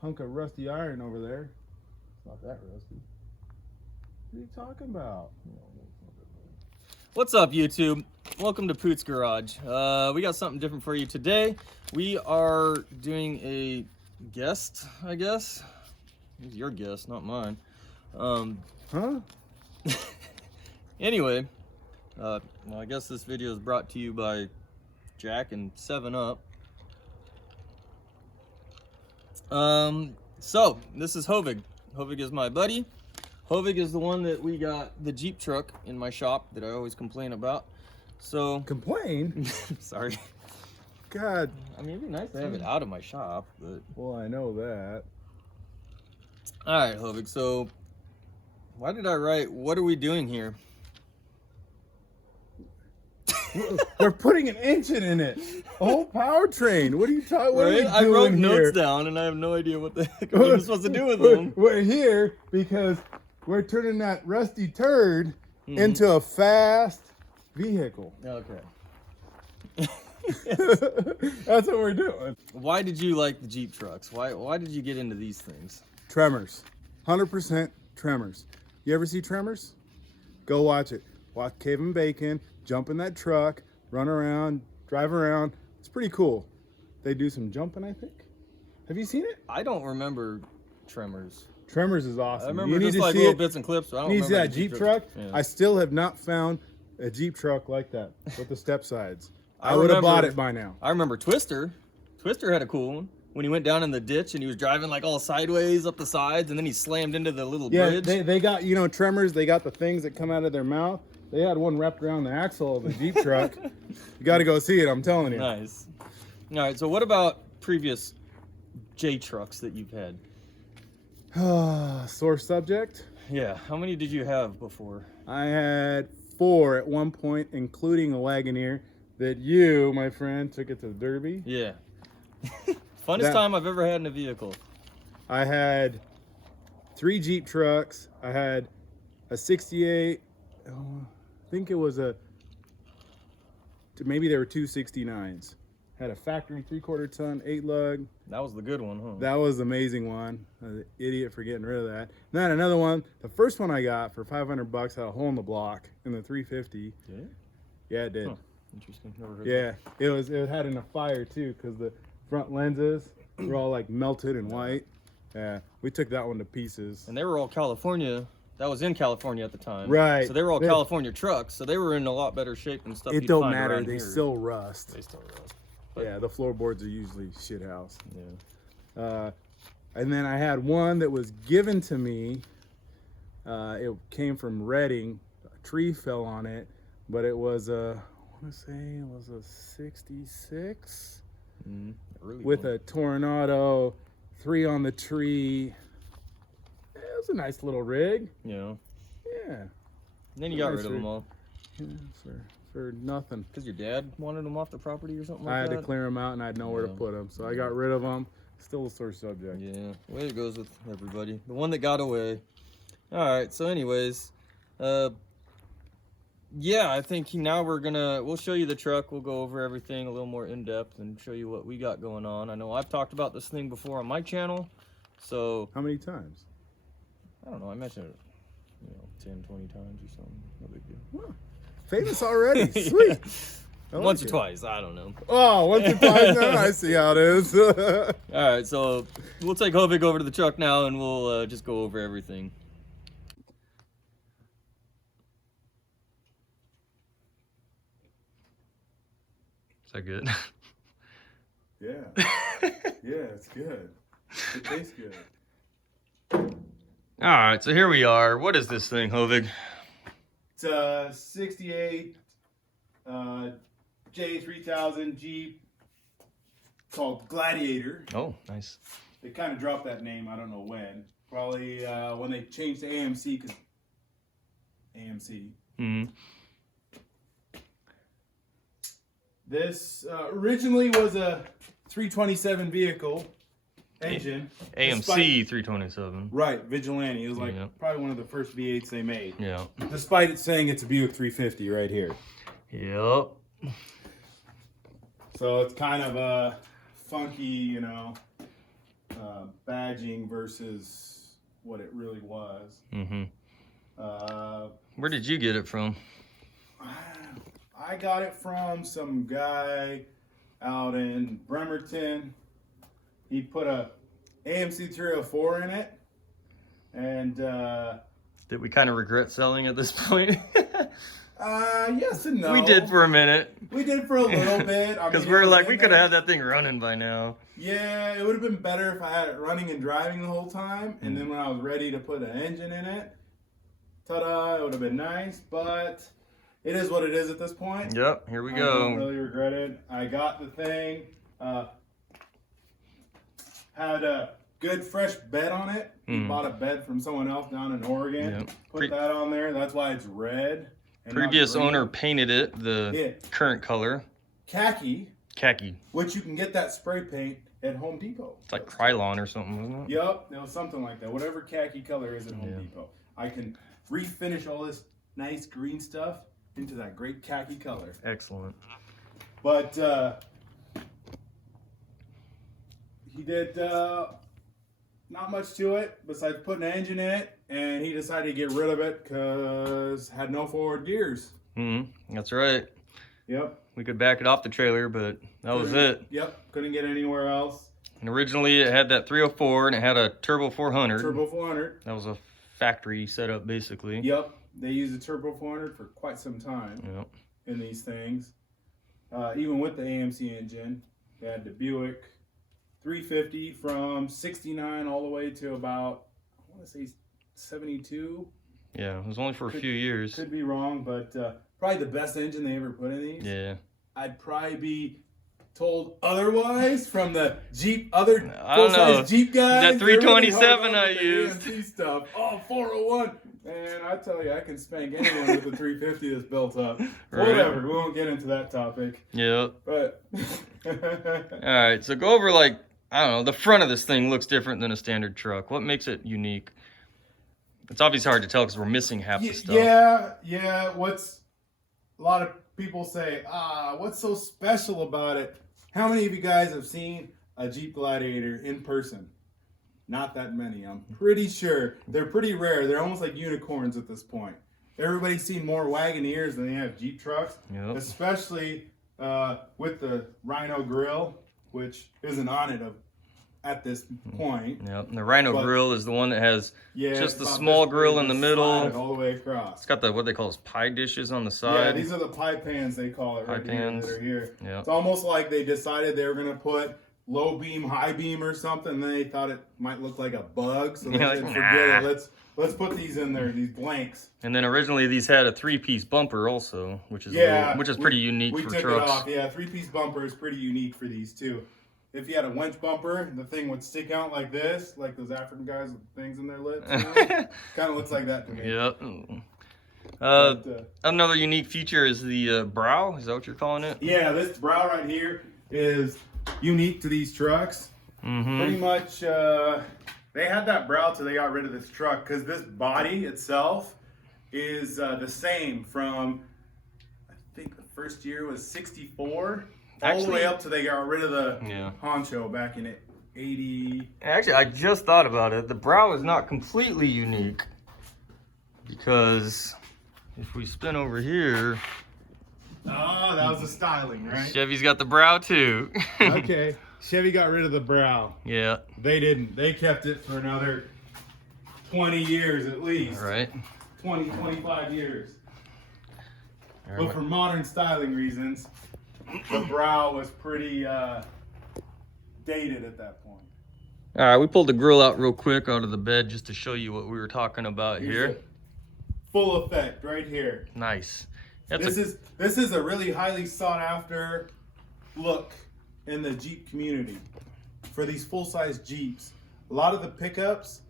hunk of rusty iron over there. It's not that rusty. What are you talking about? What's up, YouTube? Welcome to Poots Garage. We got something different for you today. We are doing a guest, I guess. It's your guest, not mine. Huh? Anyway, well, I guess this video is brought to you by Jack and 7-Up. So this is Hovig. Hovig is my buddy. Hovig is the one that we got the Jeep truck in my shop that I always complain about. So Complain? sorry. God. I mean, it'd be nice to have it out of my shop, but Well, I know that. all right, Hovig. So why did I write? What are we doing here? We're putting an engine in it. A whole powertrain. What are you talking? What are we doing I wrote here? notes down, and I have no idea what the heck I'm supposed to do with them. We're here because we're turning that rusty turd into a fast vehicle. Okay. That's what we're doing. Why did you like the Jeep trucks? Why did you get into these things? Tremors. 100% Tremors. You ever see Tremors? Go watch it. Watch Cave and Bacon, jump in that truck, run around, drive around. It's pretty cool. They do some jumping, I think. Have you seen it? I don't remember Tremors. Tremors is awesome. I remember you just need to like see little it. bits and clips. But I don't You need to see remember that the Jeep truck? Yeah. I still have not found a Jeep truck like that with the step sides. I I would have remember- bought it by now. I remember Twister. Twister had a cool one. When he went down in the ditch and he was driving like all sideways up the sides and then he slammed into the little Yeah, bridge. they got, you know, Tremors, they got the things that come out of their mouth. They had one wrapped around the axle of the Jeep truck. You got to go see it, I'm telling you. Nice. All right, so what about previous J trucks that you've had? Sore subject. Yeah, how many did you have before? I had 4 at one point, including a Wagoneer that you, my friend, took it to the Derby. Yeah. Funnest time I've ever had in a vehicle. I had 3 Jeep trucks. I had a 68, I think it was maybe there were 2 69s. Had a factory 3/4 ton 8 lug. That was the good one, huh? That was the amazing one. An idiot for getting rid of that. Then another one, the first one I got for $500 had a hole in the block in the 350. Yeah? Yeah, it did. Huh. Interesting. Never heard Yeah, it had in a fire too because the front lenses were all like melted and white. Yeah, we took that one to pieces. And they were all California. That was in California at the time. Right. So they were all California trucks. So they were in a lot better shape than stuff It you'd don't find matter. around They here. still rust. They still rust. Yeah, the floorboards are usually shit house. Yeah. And then I had one that was given to me. It came from Reading. A tree fell on it, but it was I want to say it was a 66 with a Tornado, 3 on the tree. It was a nice little rig. Yeah. Yeah. And then you got rid of them all. Yeah, for nothing. Because your dad wanted them off the property or something like I that? had to clear them out and I had nowhere to put them, so I got rid of them. Still a sore subject. Yeah, the way it goes with everybody. The one that got away. All right, so anyways, yeah, I think now we'll show you the truck. We'll go over everything a little more in depth and show you what we got going on. I know I've talked about this thing before on my channel, so. How many times? I don't know, I mentioned it, 10, 20 times or something. No big deal. Huh. Famous already. Sweet. Once or twice, I don't know. Oh, once or twice now? I see how it is. All right, so we'll take Hovig over to the truck now and we'll just go over everything. Is that good? Yeah. Yeah, it's good. It tastes good. All right, so here we are. What is this thing, Hovig? It's a 68 J-3000 Jeep called Gladiator. Oh, nice. They kind of dropped that name, I don't know when. Probably when they changed to AMC, because AMC. Mm-hmm. This originally was a 327 vehicle engine. AMC 327. Right, Vigilante. It was like probably one of the first V8s they made. Yeah. Despite it saying it's a Buick 350 right here. Yep. So it's kind of a funky, badging versus what it really was. Mm-hmm. Where did you get it from? I got it from some guy out in Bremerton. He put a AMC 304 in it, and did we kind of regret selling at this point? Yes and no. We did for a minute. We did for a little bit. Because we were like, we could have had that thing running by now. Yeah, it would have been better if I had it running and driving the whole time, and then when I was ready to put an engine in it, ta-da, it would have been nice, but it is what it is at this point. Yep, here we I go. don't really regret it. I got the thing, had a good fresh bed on it. Bought a bed from someone else down in Oregon. Yep. Put that on there. That's why it's red. And Previous not green. owner painted it the current color. Khaki, which you can get that spray paint at Home Depot. It's like Krylon or something, wasn't it? Yep, it was something like that. Whatever khaki color is at Home Depot. I can refinish all this nice green stuff into that great khaki color. Excellent. But he did not much to it besides putting an engine in it, and he decided to get rid of it because it had no forward gears. That's right. Yep. We could back it off the trailer, but that was it. Yep, couldn't get anywhere else. And originally it had that 304 and it had a Turbo 400. Turbo 400. That was a factory setup basically. Yep, they used the Turbo 400 for quite some time in these things. Even with the AMC engine, they had the Buick 350 from 69 all the way to about, I want to say 72. Yeah, it was only for a few years. Could be wrong, but probably the best engine they ever put in these. Yeah. I'd probably be told otherwise from the Jeep, other I don't know. full-size Jeep guys. That 327 I used. AMC stuff. Oh, 401. And I tell you, I can spank anyone with the 350 that's built up. Right. Whatever, we won't get into that topic. Yep. But all right, so go over like, I don't know, the front of this thing looks different than a standard truck. What makes it unique? It's obviously hard to tell because we're missing half the stuff. Yeah. What's a lot of people say, what's so special about it? How many of you guys have seen a Jeep Gladiator in person? Not that many. I'm pretty sure. They're pretty rare. They're almost like unicorns at this point. Everybody's seen more Wagoneers than they have Jeep trucks, especially with the Rhino Grille, which isn't on it at this point. Yep, and the Rhino Grille is the one that has just the small grill in the middle. All the way across. It's got the, what they call pie dishes on the side. Yeah, these are the pie pans they call it right here that are here. Yep. It's almost like they decided they were going to put low beam, high beam or something, and then they thought it might look like a bug, so they said, forget it, let's put these in there, these blanks. And then originally these had a 3-piece bumper also, which is pretty unique for trucks. We took it off, 3-piece bumper is pretty unique for these too. If you had a winch bumper, the thing would stick out like this, like those African guys with things in their lips. You know? Kind of looks like that to me. Yep. Another unique feature is the brow. Is that what you're calling it? Yeah, this brow right here is unique to these trucks. Pretty much, they had that brow till they got rid of this truck because this body itself is the same from, I think the first year was 64. All the way up till they got rid of the honcho back in 80. Actually, I just thought about it. The brow is not completely unique because if we spin over here. Oh, that was the styling, right? Chevy's got the brow too. Okay, Chevy got rid of the brow. Yeah. They didn't. They kept it for another 20 years at least. Right. 20, 25 years. But for modern styling reasons, the brow was pretty dated at that point. All right, we pulled the grill out real quick out of the bed just to show you what we were talking about here. Full effect right here. Nice. This is a really highly sought after look in the Jeep community for these full-size Jeeps. A lot of the pickups,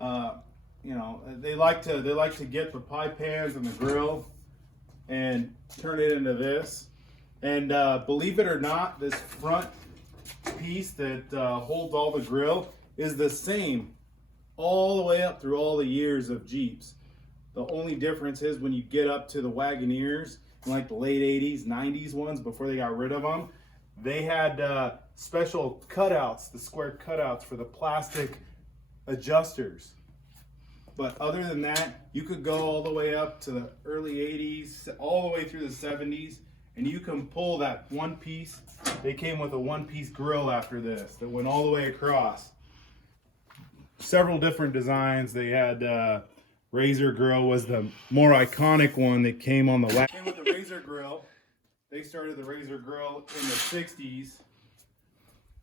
they like to get the pie pans and the grill and turn it into this. And believe it or not, this front piece that holds all the grill is the same all the way up through all the years of Jeeps. The only difference is when you get up to the Wagoneers, in like the late 80s, 90s ones, before they got rid of them, they had special cutouts, the square cutouts for the plastic adjusters. But other than that, you could go all the way up to the early 80s, all the way through the 70s, and you can pull that one piece. They came with a one-piece grill after this that went all the way across. Several different designs. They had Razor Grill was the more iconic one that came on the wagon. Came with the Razor Grill. They started the Razor Grill in the 60s,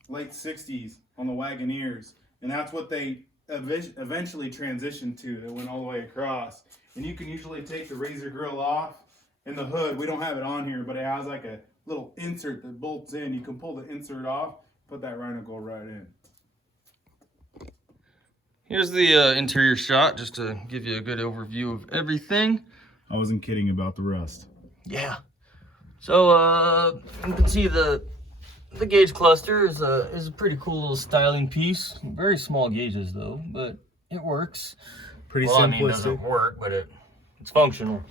late 60s on the Wagoneers, and that's what they eventually transitioned to. That went all the way across, and you can usually take the Razor Grill off in the hood. We don't have it on here, but it has like a little insert that bolts in. You can pull the insert off, put that rhino right in. Here's the interior shot, just to give you a good overview of everything. I wasn't kidding about the rust. Yeah. So you can see the gauge cluster is a pretty cool little styling piece. Very small gauges though, but it works. Pretty well, simplistic. I mean, it doesn't work, but it's functional.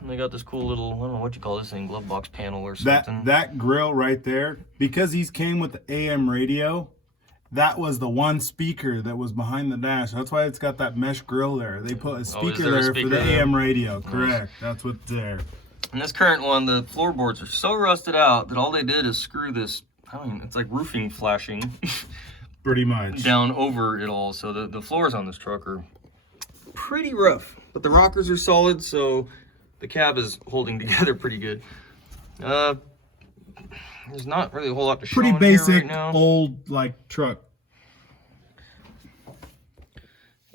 And they got this cool little, I don't know what you call this thing, glove box panel or something. That grill right there, because these came with the AM radio, that was the one speaker that was behind the dash. That's why it's got that mesh grill there. They put a speaker there for the AM radio. Correct. That's what's there. And this current one, the floorboards are so rusted out that all they did is screw this, I mean, it's like roofing flashing. Pretty much. Down over it all. So the floors on this truck are pretty rough. But the rockers are solid, so the cab is holding together pretty good. There's not really a whole lot to show. Pretty basic, here right now. old like truck.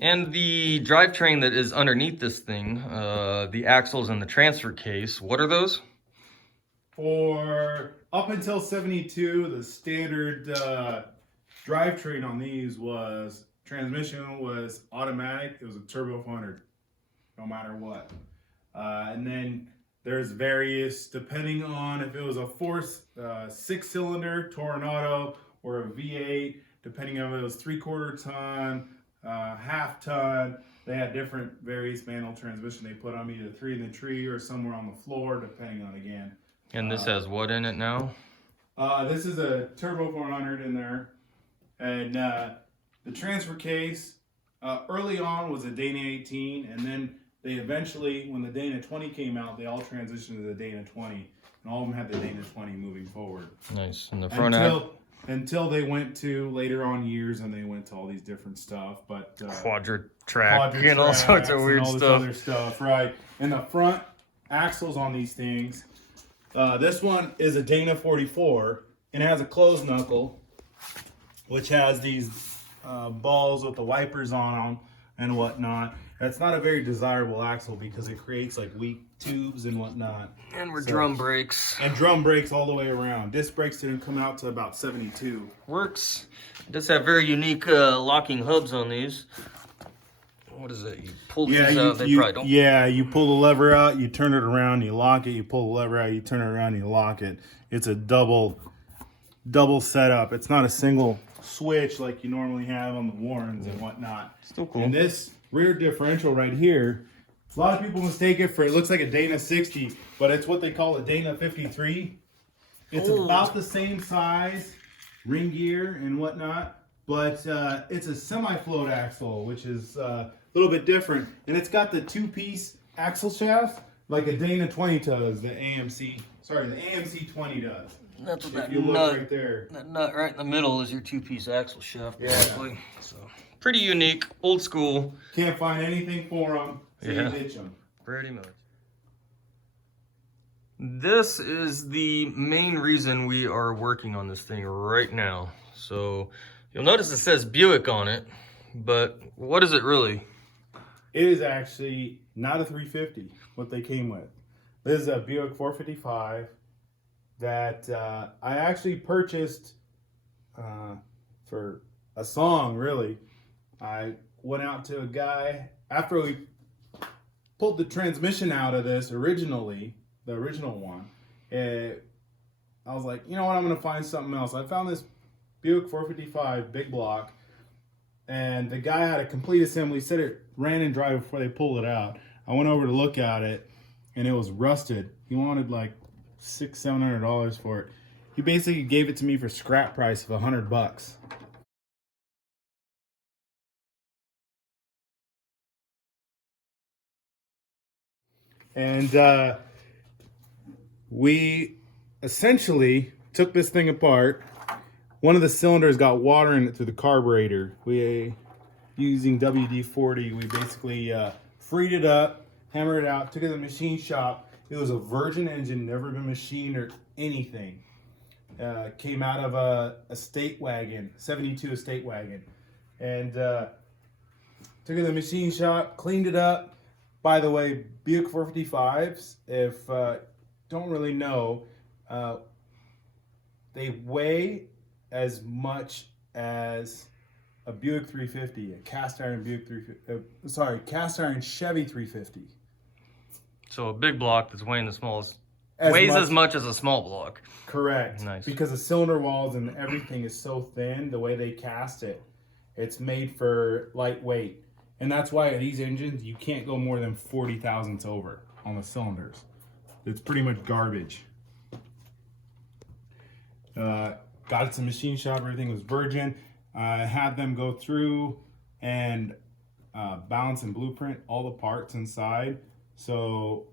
And the drivetrain that is underneath this thing, the axles and the transfer case, what are those? For up until 72, the standard drivetrain on these was, transmission was automatic. It was a turbo 400, no matter what. And then there's various, depending on if it was a 6-cylinder Toronado or a V8, depending on if it was 3/4 ton, half ton. They had different various manual transmission they put on, either 3 in the tree or somewhere on the floor, depending on, again. And this has what in it now? This is a turbo 400 in there. And the transfer case early on was a Dana 18, and then they eventually, when the Dana 20 came out, they all transitioned to the Dana 20, and all of them had the Dana 20 moving forward. Nice. And the front until they went to later on years, and they went to all these different stuff, but quadra-track and all sorts of weird stuff. Other stuff, right? And the front axles on these things. This one is a Dana 44, and it has a closed knuckle, which has these balls with the wipers on them and whatnot. That's not a very desirable axle because it creates like weak tubes and whatnot. And drum brakes. And drum brakes all the way around. Disc brakes didn't come out to about 72. Works. It does have very unique locking hubs on these. What is it? You pull these out, they probably don't. Yeah, you pull the lever out, you turn it around, you lock it, you pull the lever out, you turn it around, you lock it. It's a double setup. It's not a single switch like you normally have on the Warrens and whatnot. Still cool. And this rear differential right here, a lot of people mistake it for, it looks like a Dana 60, but it's what they call a Dana 53. It's about the same size, ring gear and whatnot, but it's a semi-float axle, which is a little bit different. And it's got the 2-piece axle shaft like a Dana 20 does, the AMC 20 does. That's what if you look right there. That nut right in the middle is your 2-piece axle shaft, yeah. basically. So, pretty unique, old school. Can't find anything for them, so you ditch them. Pretty much. This is the main reason we are working on this thing right now. So, you'll notice it says Buick on it, but what is it really? It is actually not a 350, what they came with. This is a Buick 455 that I actually purchased for a song, really. I went out to a guy, after we pulled the transmission out of this originally, the original one, I was like, you know what, I'm going to find something else. I found this Buick 455 big block, and the guy had a complete assembly, said it ran and dry before they pulled it out. I went over to look at it, and it was rusted. He wanted like $600-700 for it. he basically gave it to me for scrap price of $100. And we essentially took this thing apart. One of the cylinders got water in it through the carburetor. We, using WD-40, we basically freed it up, hammered it out, took it to the machine shop. It was a virgin engine, never been machined or anything. Came out of a estate wagon, 72 estate wagon. And took it to the machine shop, cleaned it up. By the way, Buick 455s, if don't really know, they weigh as much as a Buick 350, a cast iron Buick 350, cast iron Chevy 350. So a big block that's weighing the smallest weighs as much as a small block. Correct. Nice. Because the cylinder walls and everything is so thin, the way they cast it, it's made for lightweight. And that's why these engines, you can't go more than 40 thousandths over on the cylinders. It's pretty much garbage. Got it to the machine shop, everything was virgin. I had them go through and balance and blueprint all the parts inside. So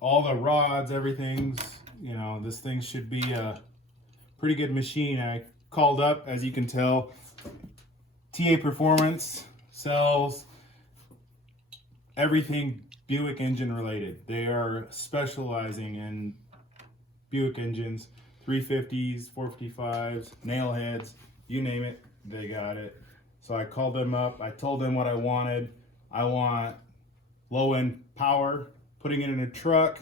all the rods, everything's, you know, this thing should be a pretty good machine. I called up, as you can tell, TA Performance sells everything Buick engine related. They are specializing in Buick engines, 350s, 455s, nail heads, you name it, they got it. So I called them up, I told them what I wanted. I want low end power, putting it in a truck.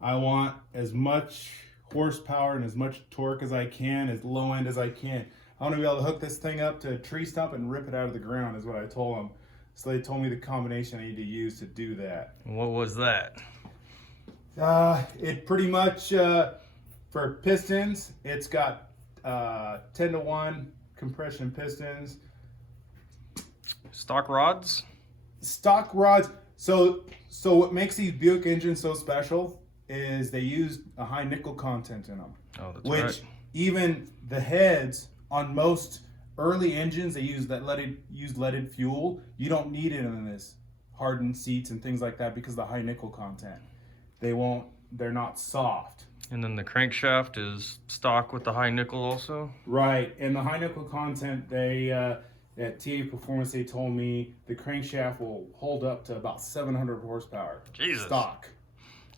I want as much horsepower and as much torque as I can, as low end as I can. I want to be able to hook this thing up to a tree stump and rip it out of the ground is what I told them. So they told me the combination I need to use to do that. What was that? It pretty much, for pistons, it's got 10-to-1 compression pistons. Stock rods? Stock rods. So what makes these Buick engines so special is they use a high nickel content in them. Oh, that's which right. Even the heads on most early engines, they use that leaded fuel. You don't need it in this hardened seats and things like that because of the high nickel content. They're not soft. And then the crankshaft is stock with the high nickel also? Right, and the high nickel content, they at TA Performance, they told me the crankshaft will hold up to about 700 horsepower. Jesus. Stock.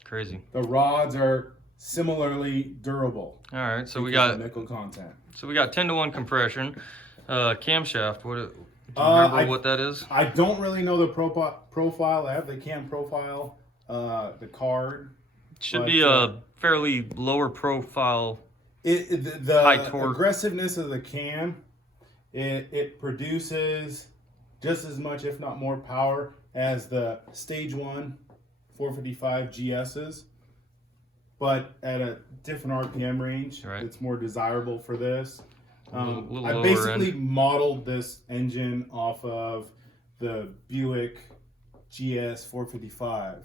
Crazy. The rods are similarly durable. All right, so we got nickel content. So we got 10-to-1 compression, camshaft. Do you remember what that is? I don't really know the profile. I have the cam profile, the card. Should be a fairly lower profile. The high torque. Aggressiveness of the cam, it produces just as much, if not more, power as the Stage 1 455 GS's, but at a different RPM range. Right. It's more desirable for this. Little I basically modeled this engine off of the Buick GS 455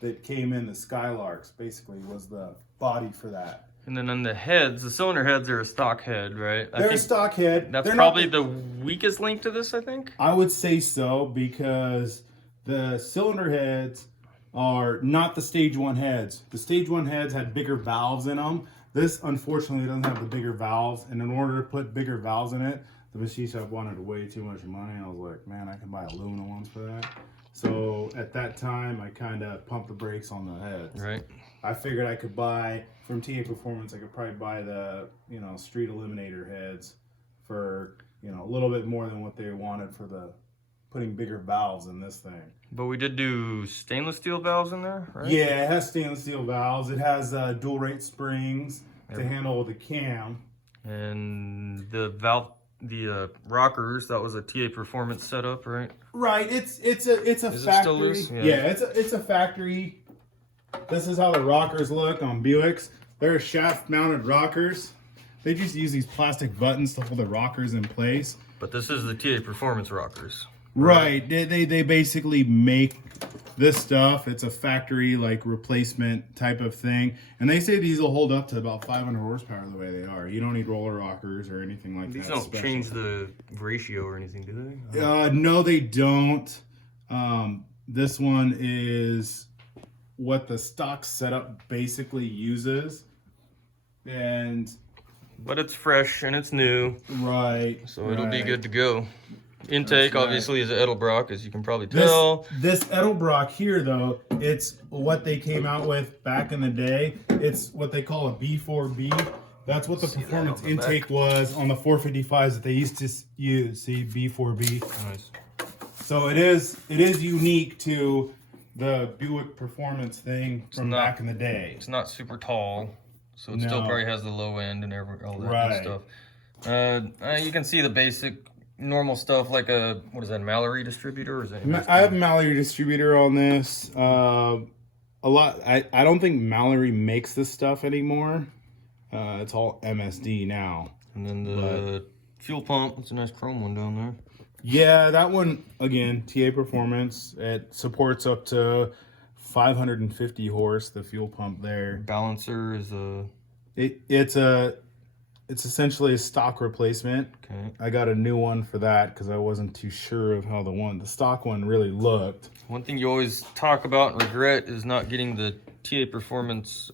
that came in the Skylarks, basically was the body for that. And then on the heads, the cylinder heads are a stock head, right? They're a stock head. That's probably the weakest link to this, I think. I would say so, because the cylinder heads are not the Stage 1 heads. The Stage 1 heads had bigger valves in them. This, unfortunately, doesn't have the bigger valves. And in order to put bigger valves in it, the machine shop wanted way too much money. I was like, man, I can buy aluminum ones for that. So at that time, I kind of pumped the brakes on the heads. Right. I figured I could buy, from TA Performance, I could probably buy the, street eliminator heads for, a little bit more than what they wanted for the putting bigger valves in this thing. But we did do stainless steel valves in there, right? Yeah, it has stainless steel valves. It has dual rate springs to handle the cam. And the valve, the rockers, that was a TA Performance setup, right? Right. It's a Is factory. it still loose? Yeah, it's a factory. This is how the rockers look on Buicks. They're shaft-mounted rockers. They just use these plastic buttons to hold the rockers in place. But this is the TA Performance rockers. Right. They basically make this stuff. It's a factory like replacement type of thing, and they say these will hold up to about 500 horsepower the way they are. You don't need roller rockers or anything like These that. don't special. change the ratio or anything, do they? No, they don't. This one is what the stock setup basically uses, but it's fresh and it's new, right? So it'll be good to go. Intake obviously is Edelbrock, as you can probably tell. This Edelbrock here, though, it's what they came out with back in the day. It's what they call a B4B. That's what the performance intake was on the 455s that they used to use. See, B4B. Nice. So it is unique to the Buick performance thing from back in the day. It's not super tall, so it still probably has the low end and all that good stuff. You can see the basic normal stuff, like a, what is that, Mallory distributor? Or is that I have a Mallory distributor on this. A lot. I don't think Mallory makes this stuff anymore. It's all MSD now. And then the fuel pump. It's a nice chrome one down there. Yeah, that one, again, TA Performance. It supports up to 550 horse, the fuel pump there. Balancer is a... It's essentially a stock replacement. Okay. I got a new one for that because I wasn't too sure of how the stock one really looked. One thing you always talk about and regret is not getting the TA Performance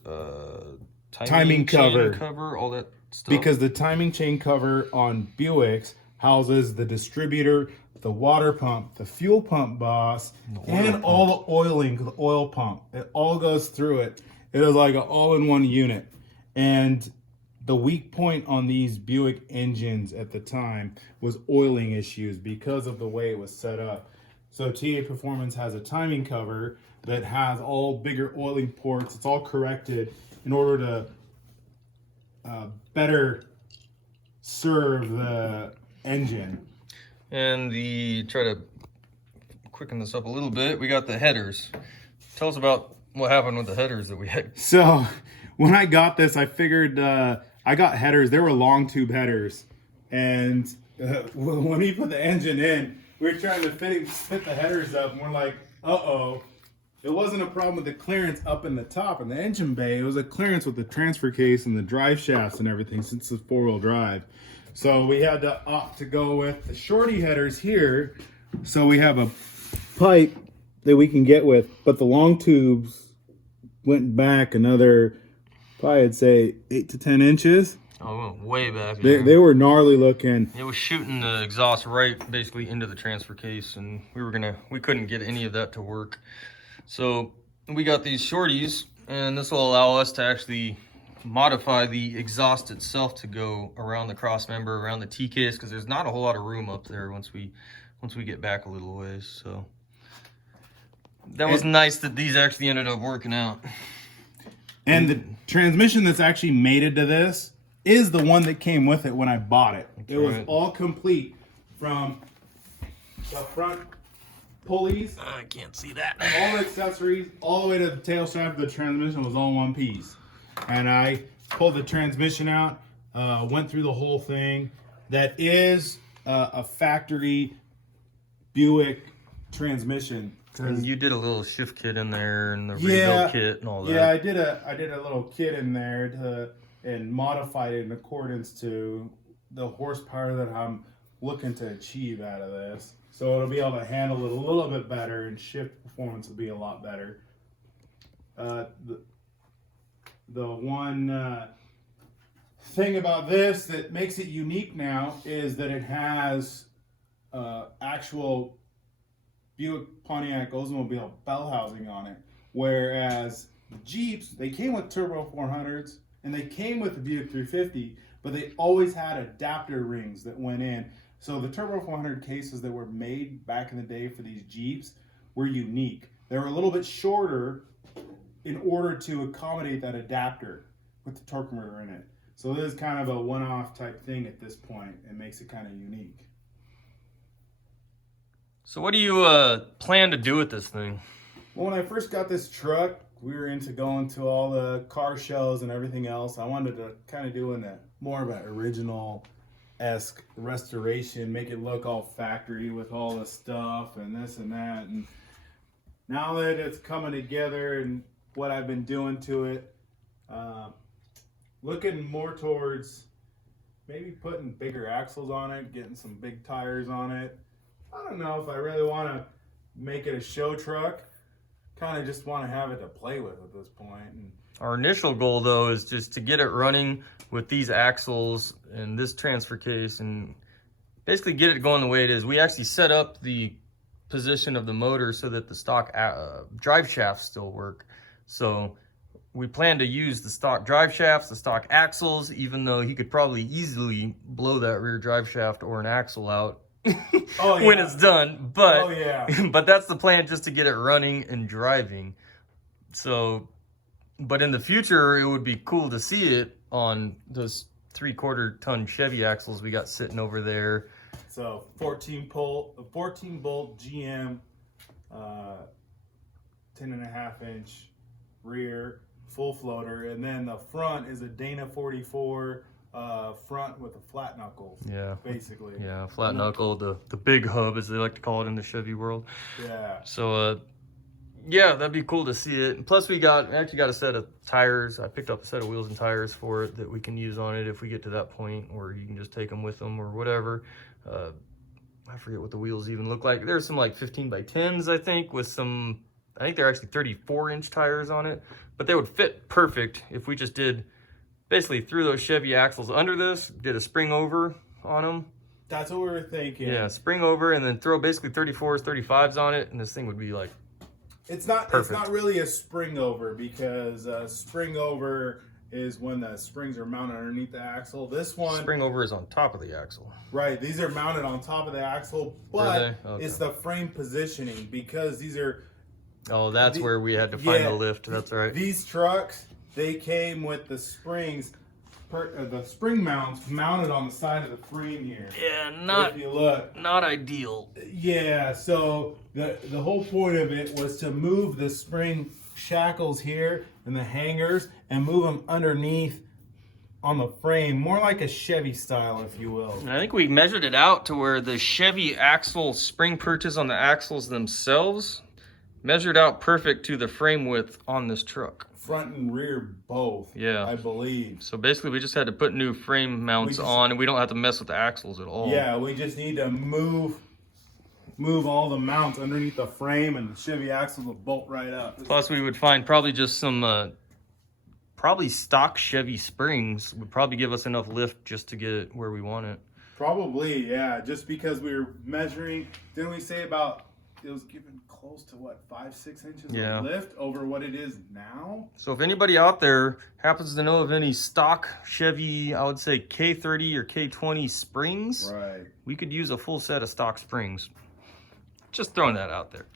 timing cover, all that stuff. Because the timing chain cover on Buicks houses the distributor, the water pump, the fuel pump boss, and all the oiling, the oil pump. It all goes through it. It is like an all-in-one unit. And the weak point on these Buick engines at the time was oiling issues because of the way it was set up. So TA Performance has a timing cover that has all bigger oiling ports. It's all corrected in order to better serve the engine. And try to quicken this up a little bit, we got the headers. Tell us about what happened with the headers that we had. So when I got this, I figured I got headers. They were long tube headers. And when we put the engine in, we were trying to fit the headers up, and we're like, uh-oh. It wasn't a problem with the clearance up in the top in the engine bay. It was a clearance with the transfer case and the drive shafts and everything, since it's four-wheel drive. So we had to opt to go with the shorty headers here. So we have a pipe that we can get with, but the long tubes went back another, probably I'd say 8 to 10 inches. Oh, way back. They were gnarly looking. It was shooting the exhaust right basically into the transfer case, and we couldn't get any of that to work. So we got these shorties, and this will allow us to actually modify the exhaust itself to go around the cross member, around the T-case, because there's not a whole lot of room up there once we get back a little ways. So that was nice that these actually ended up working out. And the transmission that's actually mated to this is the one that came with it when I bought it. It was all complete from the front pulleys. I can't see that. All the accessories, all the way to the tail shaft of the transmission was all in one piece. And I pulled the transmission out, went through the whole thing. That is a factory Buick transmission. And you did a little shift kit in there and the rebuild kit and all that. Yeah, I did a little kit in there and modified it in accordance to the horsepower that I'm looking to achieve out of this. So it'll be able to handle it a little bit better, and shift performance will be a lot better. The one thing about this that makes it unique now is that it has actual Buick Pontiac Oldsmobile bell housing on it, whereas the Jeeps, they came with turbo 400s and they came with the Buick 350, but they always had adapter rings that went in. So the turbo 400 cases that were made back in the day for these Jeeps were unique. They were a little bit shorter in order to accommodate that adapter with the torque converter in it. So this is kind of a one-off type thing at this point. It makes it kind of unique. So what do you plan to do with this thing? Well, when I first got this truck, we were into going to all the car shows and everything else. I wanted to kind of do more of an original esque restoration, make it look all factory with all the stuff and this and that. And now that it's coming together and what I've been doing to it, looking more towards maybe putting bigger axles on it, getting some big tires on it. I don't know if I really want to make it a show truck. Kind of just want to have it to play with at this point. And our initial goal, though, is just to get it running with these axles and this transfer case and basically get it going the way it is. We actually set up the position of the motor so that the stock drive shafts still work. So we plan to use the stock drive shafts, the stock axles, even though he could probably easily blow that rear drive shaft or an axle out when it's done. But, but that's the plan, just to get it running and driving. So, but in the future, it would be cool to see it on those 3/4 ton Chevy axles we got sitting over there. So 14 bolt GM, 10.5 inch rear, full floater, and then the front is a Dana 44 front with a flat knuckle. Yeah, basically. Yeah, flat knuckle, the big hub, as they like to call it in the Chevy world. Yeah. So yeah, that'd be cool to see it. And plus, we actually got a set of tires. I picked up a set of wheels and tires for it that we can use on it if we get to that point, or you can just take them with them or whatever. I forget what the wheels even look like. There's some like 15 by 10s, I think, with some, I think they're actually 34-inch tires on it, but they would fit perfect if we just did, basically threw those Chevy axles under this, did a spring over on them. That's what we were thinking. Yeah, spring over, and then throw basically 34s, 35s on it, and this thing would be like It's not perfect. really a spring over, because spring over is when the springs are mounted underneath the axle. This one, spring over is on top of the axle. Right, these are mounted on top of the axle, but Okay. it's the frame positioning, because these are. Oh, that's where we had to find the lift. That's right. These trucks, they came with the springs, the spring mounts mounted on the side of the frame here. Yeah, not if you look, not ideal. Yeah, so the whole point of it was to move the spring shackles here and the hangers and move them underneath on the frame, more like a Chevy style, if you will. And I think we measured it out to where the Chevy axle spring perches on the axles themselves measured out perfect to the frame width on this truck. Front and rear both, yeah, I believe. So basically we just had to put new frame mounts on, and we don't have to mess with the axles at all. Yeah, we just need to move all the mounts underneath the frame, and the Chevy axles will bolt right up. Plus we would find probably just some probably stock Chevy springs would probably give us enough lift just to get it where we want it. Probably, yeah, just because we were measuring, didn't we say about, it was given close to what, 5-6 inches of lift over what it is now? So if anybody out there happens to know of any stock Chevy, I would say K30 or K20 springs, right, we could use a full set of stock springs. Just throwing that out there.